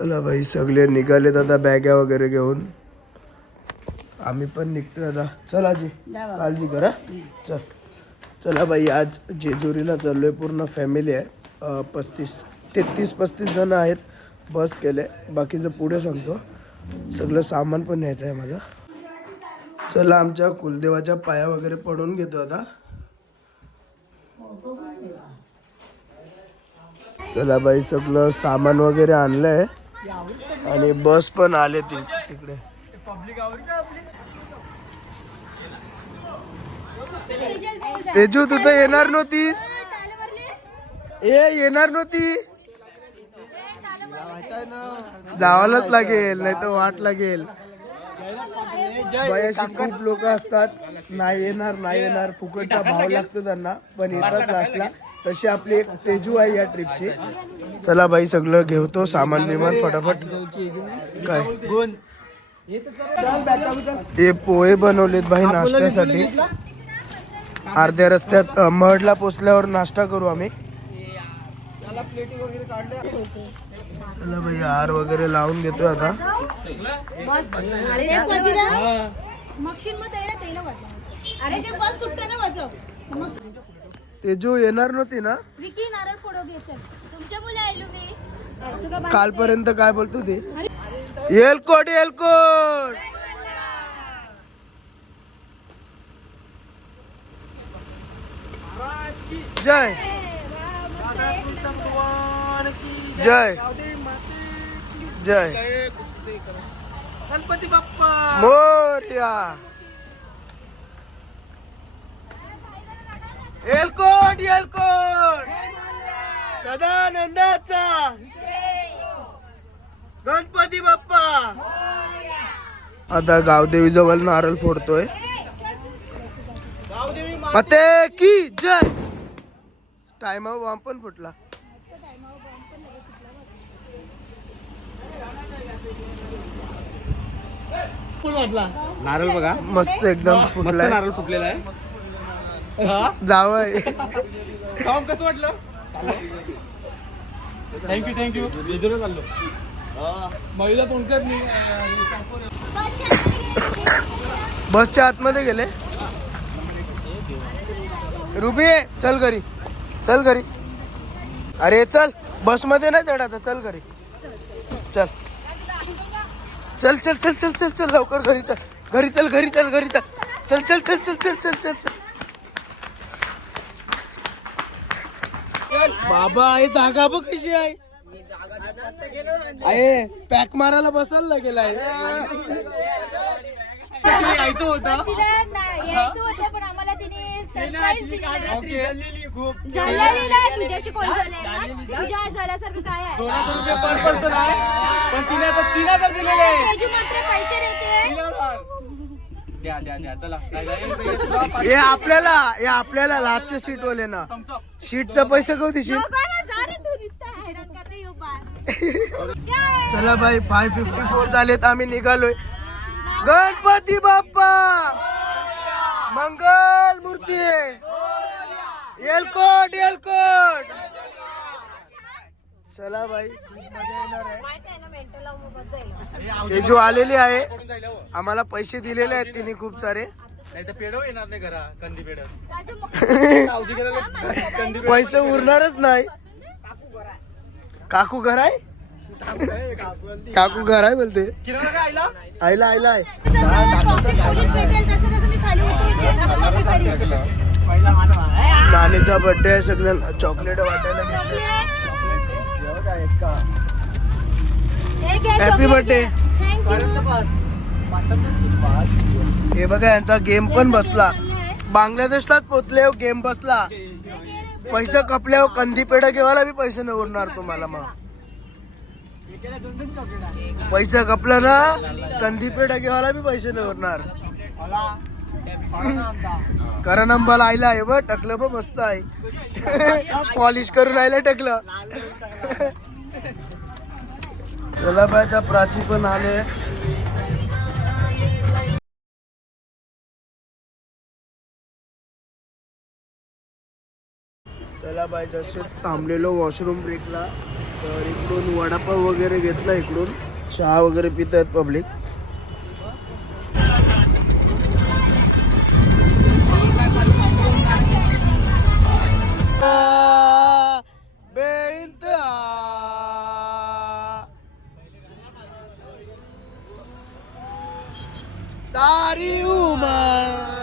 चला भाई सगळे निघालेत आता बॅग्या वगैरे घेऊन. आम्ही पण निघतोय आता. चल आजी काळजी करा चल. चला बाई आज जेजुरीला चाललोय पूर्ण फॅमिली आहे. पस्तीस तेहतीस पस्तीस जण आहेत. बस केले बाकीचं पुढे सांगतो. सगळं सामान पण न्यायचं आहे माझं. चला आमच्या कुलदेवाच्या पाया वगैरे पडून घेतो आता. चला बाई सगळं सामान वगैरे आणलंय. आणि बस पण आले तिकडे. तेजू तू तर येणार नव्हतीस. ए येणार नव्हती. जावालाच लागेल नाही तर वाट लागेल. वयाशी खूप लोक असतात. नाही येणार नाही येणार. फुकटचा भाव लागतो त्यांना पण येतात लास्टला तशी आपली एक तेजू आहे या ट्रिपची चला बाई सगळं घेतो सामान बिमान फटाफट. काय? हे पोहे बनवलेत भाई नाश्त्यासाठी. अर्ध्या रस्त्यात महडला पोचल्यावर नाश्ता करू आम्ही. चला भाई हार वगैरे लावून घेतोय आता. ते तेजू येणार नव्हती ना विकी नारळ फोडो घे चल. तुमच्या मुलं आलो मी. कालपर्यंत काय बोलतो ते एलकोट एलकोट जय! जय! जय. गणपती बाप्पा! मोर्या! एलकोट एलकोट! सदानंदाचा! गणपती बाप्पा! आता गावदेवी जवळ नारळ फोडतोय. फते की जय! टायमा बॉम्ब पण फुटला. नारळ बघा मस्त एकदम मस्त फुटलाय. नारळ फुटलेला आहे. जावय काम कसं वाटलं थँक्यू थँक्यू जेजुरीला चाललो महिला कोणत्याच नाही बसच्या आतमध्ये गेले रुबी चल घरी चल घरी अरे चल बसमध्ये नाही चढायचं चल घरी चल चल चल चल चल चल चल लवकर घरी चल घरी चल घरी चल घरी चल चल चल चल चल चल चल चल बाबा हे जागा बघ कशी आहे. आहे पॅक मारायला बसायला लागेल आहे. यायचं होतं. पण आम्हाला तिने सरप्राईज दिलं. ओके झालेली नाही तुझ्याशी कोण झालंय ना? तुझ्या झाल्यासारखं काय आहे? दोन हजार रुपये पर पर्सन आहे. पण तिने आता तीन हजार दिलेले आहे. मात्र पैसे देते. द्या द्या द्या चला. काय काय येईल ते तुला पाच- हे आपल्याला हे आपल्याला लास्टचे सीट वाले ना. thumbs up. सीटचा पैसे कधी देशील? दोघांना जा रे तू नुसतं हैराण करते येऊ बाळ. जय. चला भाई फाय फिफ्टी फोर झालेत आम्ही निघालोय. गणपती बाप्पा! मंगल मूर्ती! एलकोट एलकोट चला भाई खूप मजा येणार आहे. ते जो आलेली आहे. आम्हाला पैसे दिलेले आहेत तिने खूप सारे. नाही तर पेढो येणार नाही घरा कंदी पेढ राजू मग- सावजी गेलेले कंदी पेढो पैसे उरणारच नाही. काकू घर आहे. काकू घर आहे? बोलते. किराणा काय आईला? आईला आईला आहे. नानीचा बर्थडे आहे सगळ्यांना. चॉकलेट वाटायला घेतले. आहे हॅपी बर्थडे घे. Thank you. हे बघा यांचा गेम पण बसला. बांगलादेशलाच पोचले गेम बसला. पैसे कपल्यावर कंदी पेढा घेवायला बी पैसे नाही उरणार तुम्हाला मग. पैसे कपला ना कंदी पेढा घेवायला बी पैसे नाही उरणार. करण अंबाला आयला आहे बघ टकलं बघ मस्त आहे. पॉलिश करून आयला टकलं. चला बाय त्या प्राची पण आले. चला बाय जसे थांबलेलो वॉशरूम ब्रेकला तर इकडून वडापाव वगैरे घेतला इकडून. चहा वगैरे पित आहेत पब्लिक सारी Sariuma.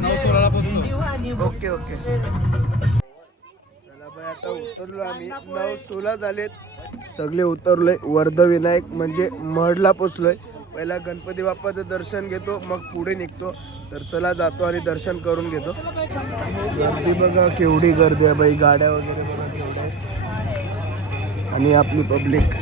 नऊ सोळाला ओके ओके. चला बाय आता उतरलो आम्ही. नऊ सोळा झालेत. सगळे उतरलोय. वर्धविनायक म्हणजे महडला पोचलोय. पहिला गणपती बाप्पाचं दर्शन घेतो मग पुढे निघतो. तर चला जातो आणि दर्शन करून घेतो. गर्दी बघा केवढी गर्दी आहे बाई. गाड्या वगैरे बघा केवढ्या आणि आपली पब्लिक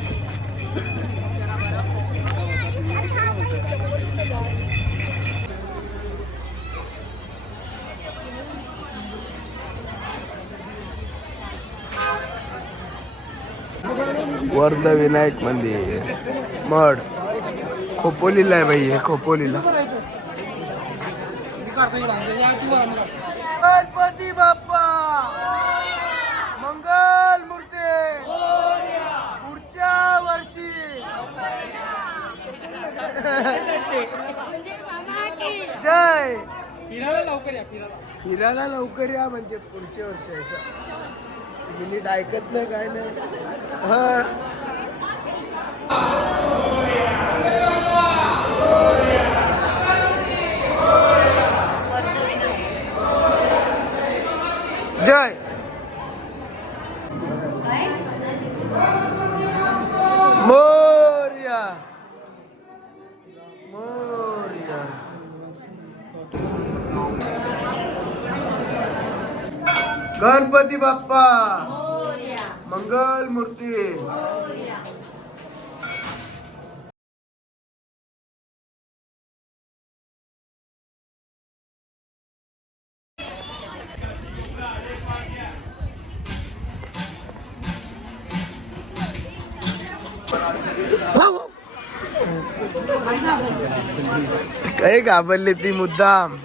वर्ध विनायक मंदिर. मड. खोपोलीला आहे बाई हे खोपोलीला. गणपती बाप्पा! मंगल मूर्ती! पुढच्या वर्षी! जय! फिरायला लवकर या फिरायला. फिरायला लवकर या म्हणजे पुढच्या वर्षी मिनिट ऐकत नाही काय नाही. हा. जय मोर्या मोर्या गणपती बाप्पा. मंगल मूर्ती. काही घाबरली ती मुद्दाम.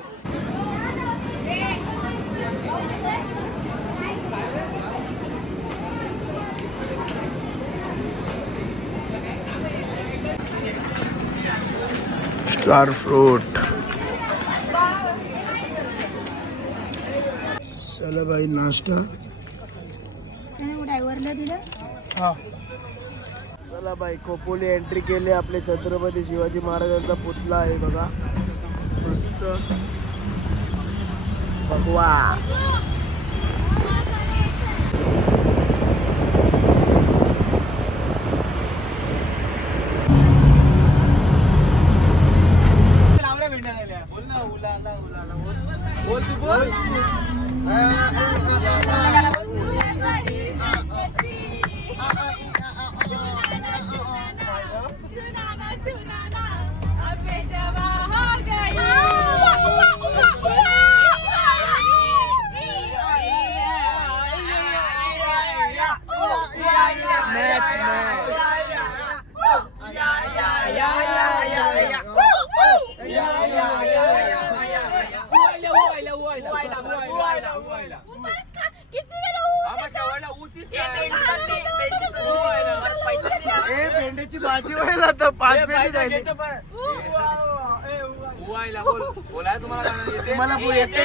Star fruit. चला भाई नाश्ता. चला बाई खोपोली एंट्री केली आपले छत्रपती शिवाजी महाराजांचा पुतळा आहे बघा. मस्त. भगवा.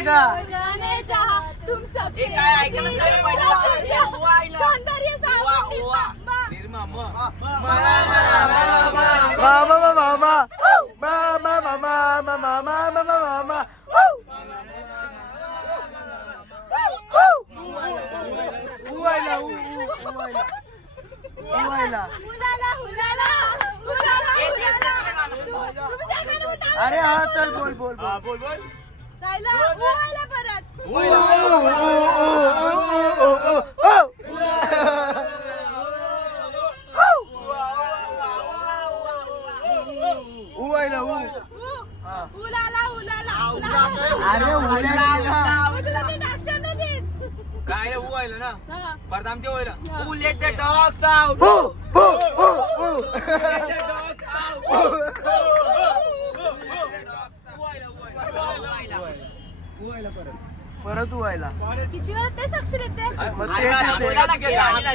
म्हणता, अरे हा चल बोल बोल बोल बोल बोल काय उवायला ना? परत आमच्या उलेट द डॉग्स आउट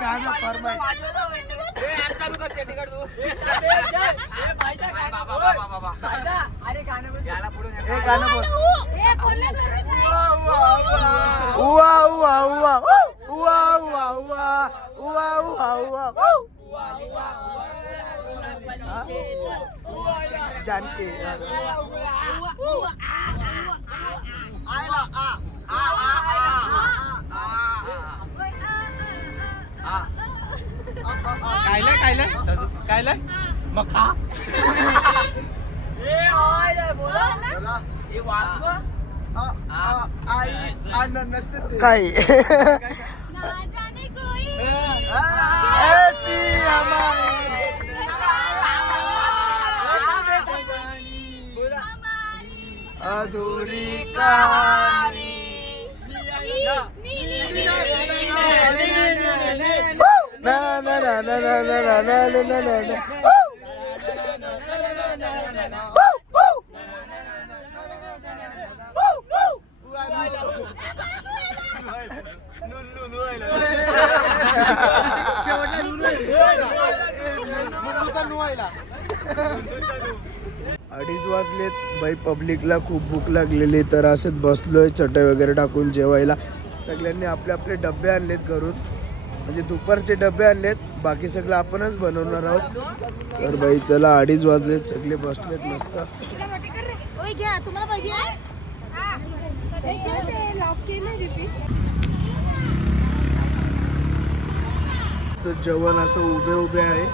गाणं फरमाईश ए गाणं बोल उवा उवा उवा उवा उवा उवा उवा उवा उवा आयला आ आ आ कायला कायला कायला आई अननस काय? ना जाने अधूरी कहानी ना ना ना ना ना ना ना ना ना ना ना ना अडीच वाजलेत बाई पब्लिकला खूप भूक लागलेली तर असंच बसलोय चटई वगैरे टाकून जेवायला. सगळ्यांनी आपले आपले डबे आणलेत घरून. म्हणजे दुपारचे डबे आणलेत. बाकी सगळं आपणच बनवणार आहोत. तर बाई चला अडीच वाजलेत सगळे बसलेत मस्त. जेवण असं उभे उभे आहे.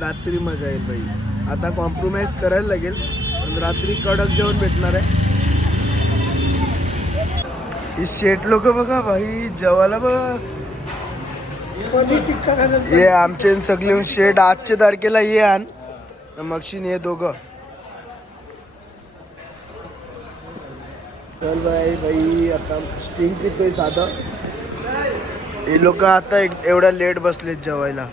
रात्री मजा येईल बाई. आता कॉम्प्रोमाइज करायला लागेल. पण रात्री कडक जेवण भेटणार आहे. ही शेट लोक बघा भाई जेवायला बघा. ये आमचे सगळे शेट आजच्या तारखेला ये आण. मगशीन ये दोघं. चल बाई बाई आता स्टिंग पितोय साधं. हे लोक आता एक- एवढ्या लेट बसलेत जेवायला.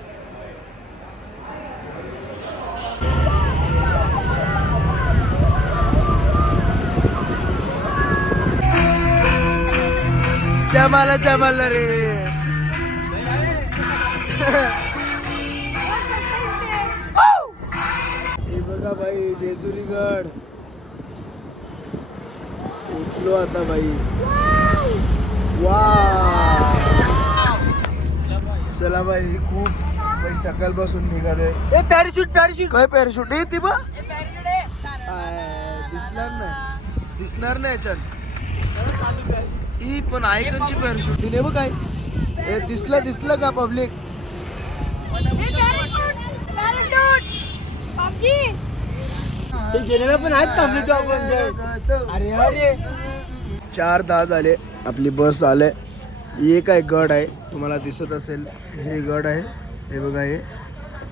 जमाला जमाला रे. हे बघा भाई जेजुरीगड. पोचलो आता भाई वा चला भाई खूप भाई सकाळपासून निघालोय पॅराशूट पॅराशूट काय पॅराशूट आहे ती बा दिसणार ना दिसणार नाही याच्यात ही पण ऐकनची पॅराशूट ही नाही बघ काय? हे दिसलं दिसलं का पब्लिक पण आहेत थांबली तू आपण अरे अरे. चार दहा झाले. आपली बस आले. हे काय गड आहे? तुम्हाला दिसत असेल. हे गड आहे. हे बघा हे.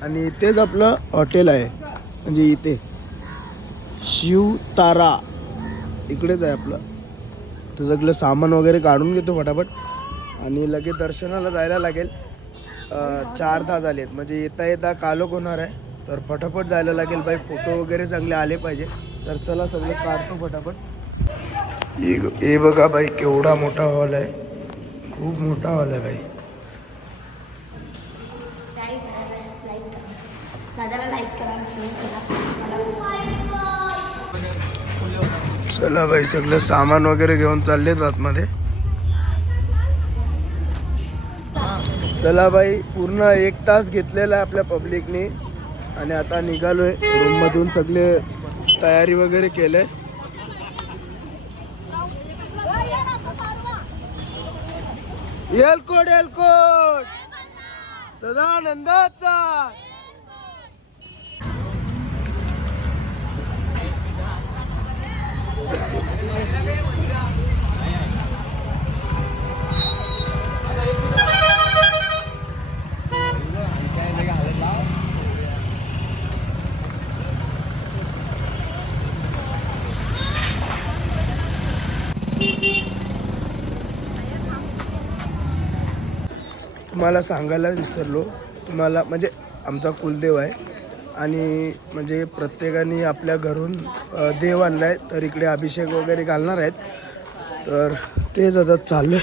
आणि तेच आपलं हॉटेल आहे. म्हणजे इथे. शिवतारा. इकडेच आहे आपलं. तर सगळं सामान वगैरे काढून घेतो फटाफट. आणि लगेच दर्शनाला जायला लागेल. चार चार दहा आहेत म्हणजे येता येता कालोख होणार आहे. तर फटाफट जायला लागेल बाई. फोटो वगैरे चांगले आले पाहिजे. तर चला सगळं काढतो फटाफट. हे बघा बाई केवढा मोठा हॉल आहे. खूप मोठा हॉल आहे बाई. दादाला लाईक करा. शेअर करा. चला बाई सगळं सामान वगैरे घेऊन चाललेत आतमध्ये. चला बाई पूर्ण एक तास घेतलेला आहे आपल्या पब्लिकने आणि आता निघालोय रूममधून सगळे तयारी वगैरे केले एलकोट एलकोट सदानंदाचा तुम्हाला सांगायला विसरलो. तुम्हाला म्हणजे आमचा कुलदेव आहे. आणि म्हणजे प्रत्येकाने आपल्या घरून देव आणला आहे तर इकडे अभिषेक वगैरे घालणार आहेत. तर तेच आता चाललं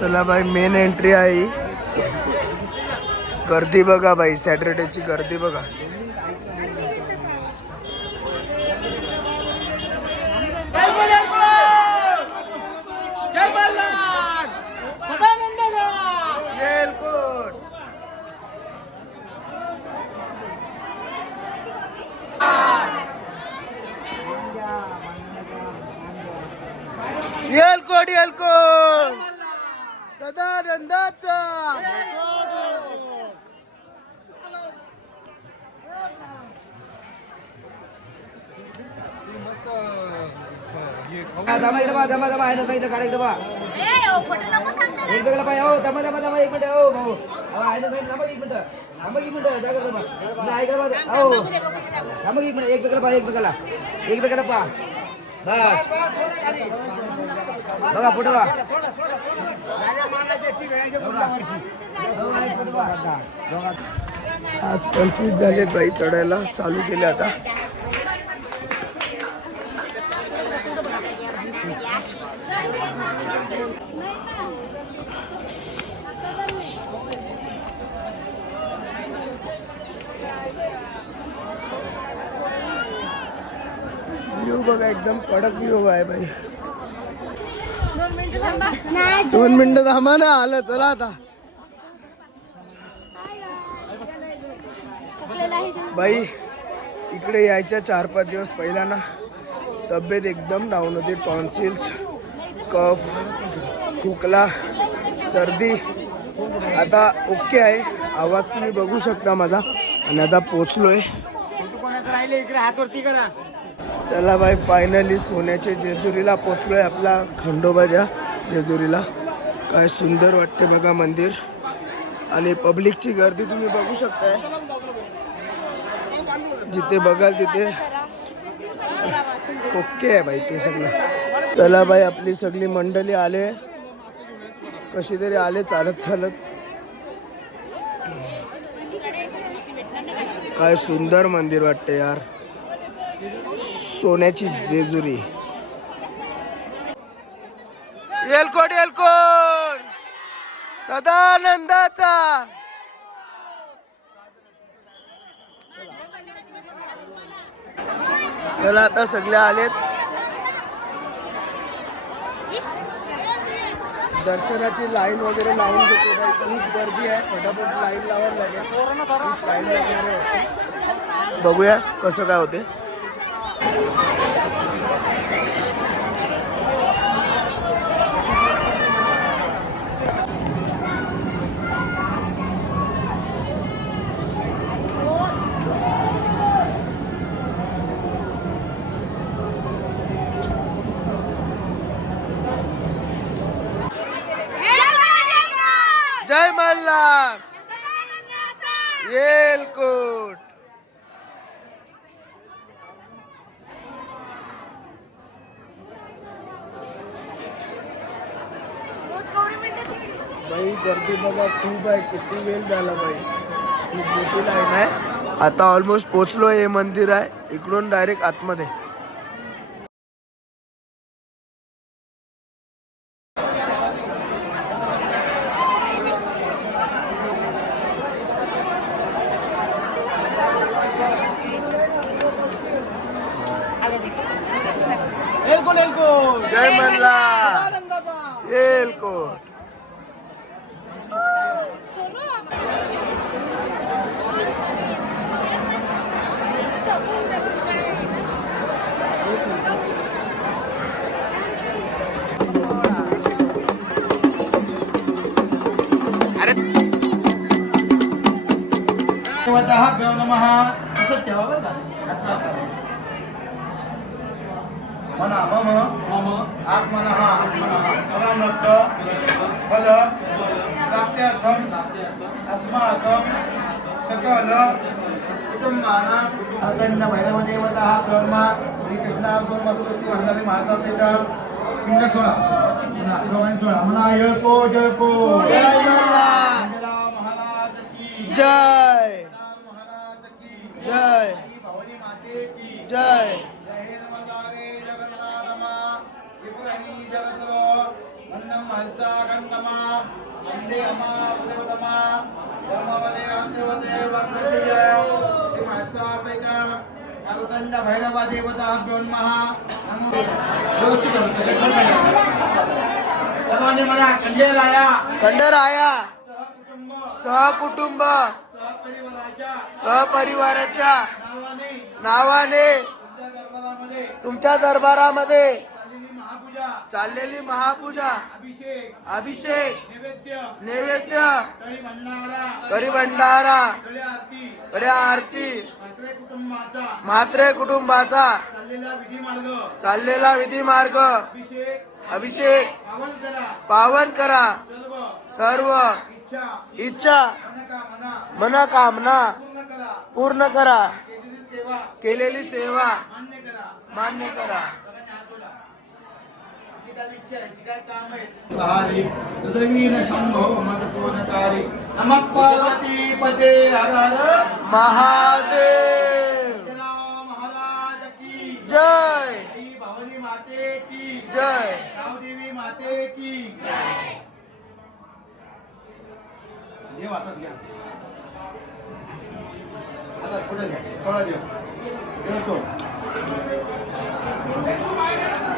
चला बाई मेन एंट्री आहे. गर्दी बघा बाई सॅटरडेची गर्दी बघा जय मल्हार सदानंद एअरपोर्ट एलकोट एलकोट सदानंदाचा दमा इकडे बा दमा दमा आहे ना साईडला काढा इकडे बा एक पाय हो दमा दमा दमा एक मिनिट हो भाऊ हो आहे ना थांबा एक मिनिट थांबा एक मिनिट बा हो. थांबा. एक मिनिट एक एक वेगळा. एक वेगळा पा बस. बघा पुढे बा आज पंचवीस झाले बाई चढायला चालू केले आता. बघा एकदम कडक व्ह्यू आहे बाई. दोन मिनिटं थांबा ना आलं चला आता. बाई इकडे यायच्या चार पाच दिवस पहिला ना तब्येत एकदम डाऊन होती टॉन्सिल्स कफ खोकला सर्दी. आता ओके आहे आवाज तुम्ही बघू शकता माझा. आणि आता पोचलोय. राहिले इकडे हात वरती करा. चला भाई फायनली सोन्याचे जेजुरीला पोचलोय आपला खंडोबाच्या जेजुरीला. काय सुंदर वाटते बघा मंदिर. आणि पब्लिकची गर्दी तुम्ही बघू शकताय. जिथे बघाल तिथे. ओके आहे बाई ते सगळं. चला बाई आपली सगळी मंडळी आले. कशी तरी आले चालत चालत. काय सुंदर मंदिर वाटते यार. सोन्याची जेजुरी. एलकोट एलकोट सदानंदाचा. चला आता सगळे आलेत. दर्शनाची लाईन वगैरे लावून देतो खूप गर्दी आहे. फटाफट लाईन लावायला लागेल. लाईन वगैरे बघूया कसं काय होते. जय मल्हार ये गर्दी बघा खूप आहे किती वेळ झाला बाई. खूप मोठी लाईन आहे. आता ऑलमोस्ट पोचलो हे मंदिर आहे. इकडून डायरेक्ट आतमध्ये. आत्मनः परामत्त पद प्राप्त्यर्थम अस्माकं सकल कुटुंबानां. अखंड भैरवदेवतः ब्रह्मा श्रीकृष्णार्पण वस्तू श्री भंडारी महासासेटा पिंड सोळा दोघांनी सोळा म्हणा जय मंगला महाराज. की. जय. राम महाराज की. जय. भवानी माते की. जय. त्रिपुरणी जगद्गुरो हंसा अमा देवतमा धर्मवदे देवते वक्रशय श्रीमहसा सहित मारुदंड भैरव देवता नमः नमो व्यवस्थित सर्वांनी म्हणा खंडेराया सहकुटुंब सहपरिवाराच्या नावाने नावाने तुमच्या दरबारामध्ये महापूजा. चाललेली महापूजा. अभिषेक. अभिषेक. नैवेद्य. नैवेद्य. तळी भंडारा करी भंडारा आरती कडे आरती मात्रे कुटुंबाचा. म्हात्रे कुटुंबाचा. चाललेला विधी मार्ग चाललेला अभिषेक. अभिषेक. पावन करा. पावन करा. सर्व. इच्छा. इच्छा. मनकामना. मनोकामना. पूर्ण करा. पूर्ण करा. केलेली सेवा. केलेली सेवा. मान्य करा. मान्य करा. महादेव जय भवानी माते की जय गावदेवी माते की देव हातात घ्या आता पुढे घ्या चोळा देव देव चोळ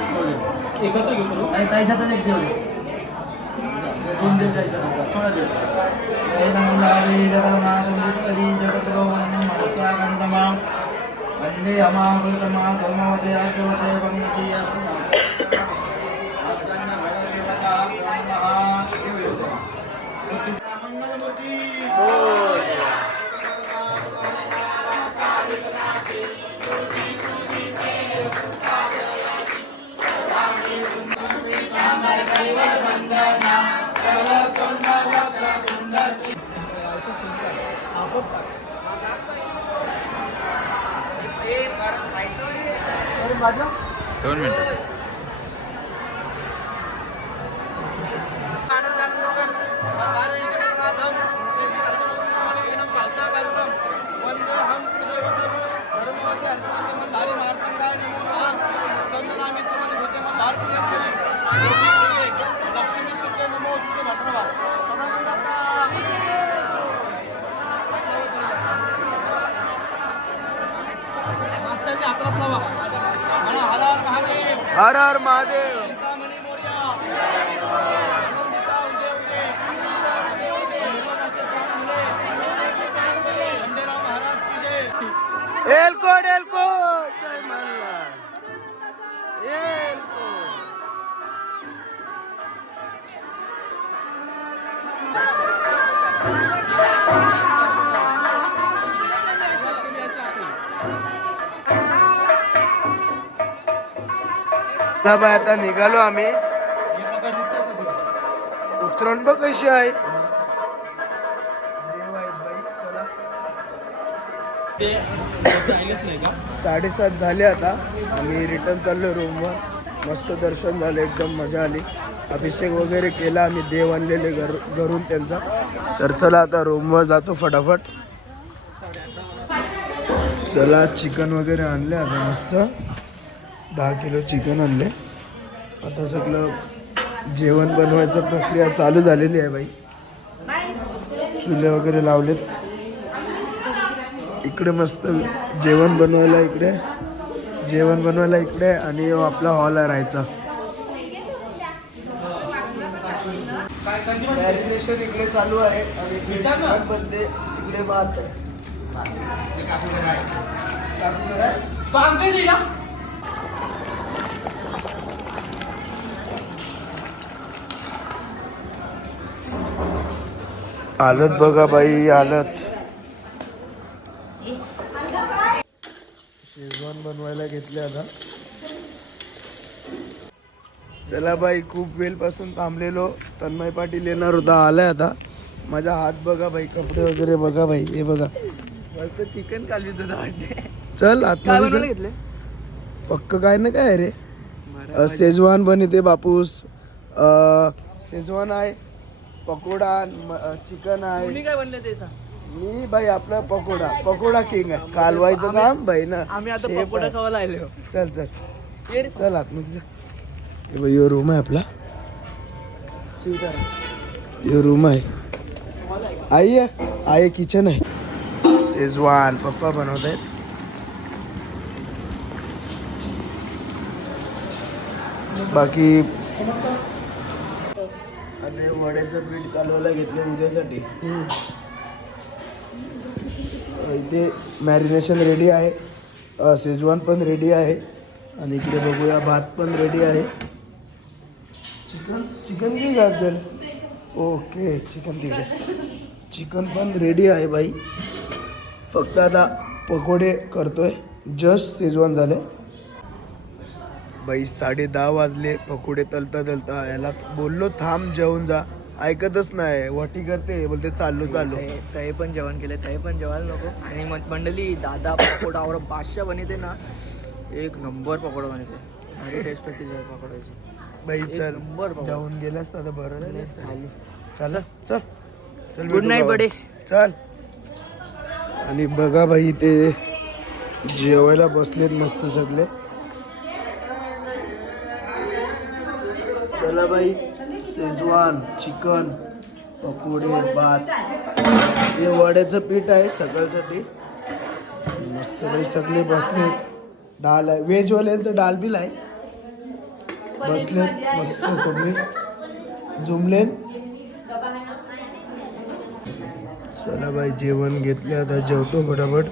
चोळ देव. एकत्र घेऊ सर्व आणि त्याच्या हातात एक देव दे दोन देव द्यायच्या नंतर छोडा दोन मिनटं. आता बाय आता निघालो आम्ही. उतरण बघ कशी आहे. साडेसात झाले आता. आम्ही रिटर्न चाललो रूमवर मस्त दर्शन झालं एकदम मजा आली. अभिषेक वगैरे केला आम्ही देव आणलेले घर घरून त्यांचा. तर चला आता रूमवर जातो फटाफट. चला चिकन वगैरे आणले आता मस्त. दहा किलो चिकन आणले. आता सगळं जेवण बनवायचं प्रक्रिया चालू झालेली आहे बाई. चुले वगैरे लावलेत. इकडे मस्त जेवण बनवायला इकडे. जेवण बनवायला इकडे आणि आपला हॉल आहे राहायचा. मॅरिनेशन इकडे चालू आहे आणि चिकन बनते. तिकडे भात आहे. आलत बघा बाई आलत शेजवान बनवायला घेतले आता. चला बाई खूप वेळपासून थांबलेलो. तन्मय पाटील येणार होता आलाय आता. माझा हात बघा बाई कपडे वगैरे बघा बाई हे बघा. मस्त चिकन वाटते. चल आता घेतले? पक्क काय ना काय रे? शेजवान बनते बापूस. शेजवान आहे. पकोडा म- चिकन आहे. काय बनले ते सांग. मी भाई आपला पकोडा. पकोडा किंग आहे. कालवायचं काम भाई ना आम्ही आता शेफ पकोडा आहे. खावायला आलो चल चल. चल आतमध्ये जा. हे यो रूम आहे आपला. यो रूम आहे. आई आहे. आई किचन आहे. शेजवान पप्पा बनवत आहेत. बाकी आणि वड्याचं पीठ कालवायला घेतलं उद्यासाठी. इथे मॅरिनेशन रेडी आहे. शेजवान पण रेडी आहे. आणि इकडे बघूया भात पण रेडी आहे. चिकन चिकन की घाल ओके चिकन तिकडे. चिकन पण रेडी आहे बाई. फक्त आता पकोडे करतोय. जस्ट शेजवान झाले. बाई साडे दहा वाजले. पकोडे तलता तलता याला बोललो थांब जेवून जा. ऐकतच नाही. वाटी करते. बोलते चाललो चाललो. ते पण जेवण केले ते पण जेवायला नको. आणि मग मंडळी दादा पकोडावर बादशाह बनते ना एक नंबर पकोडा बनते माझी टेस्ट होती पकोडाची बाई चल. नंबर. जाऊन गेलास तर बरं झालं. चालू चल. चल. night, गावात. buddy. चल. आणि बघा भाई ते जेवायला बसलेत मस्त सगळे. चला बाई शेजवान चिकन पकोडे भात. हे वड्याचं पीठ आहे सकाळसाठी मस्त बाई सगळे बसले. डाल आहे. व्हेजवाल्यांचं डाल बिल आहे बसले मस्त सगळे. जुमलेन चला बाई जेवण घेतले आता. जेवतो फटाफट.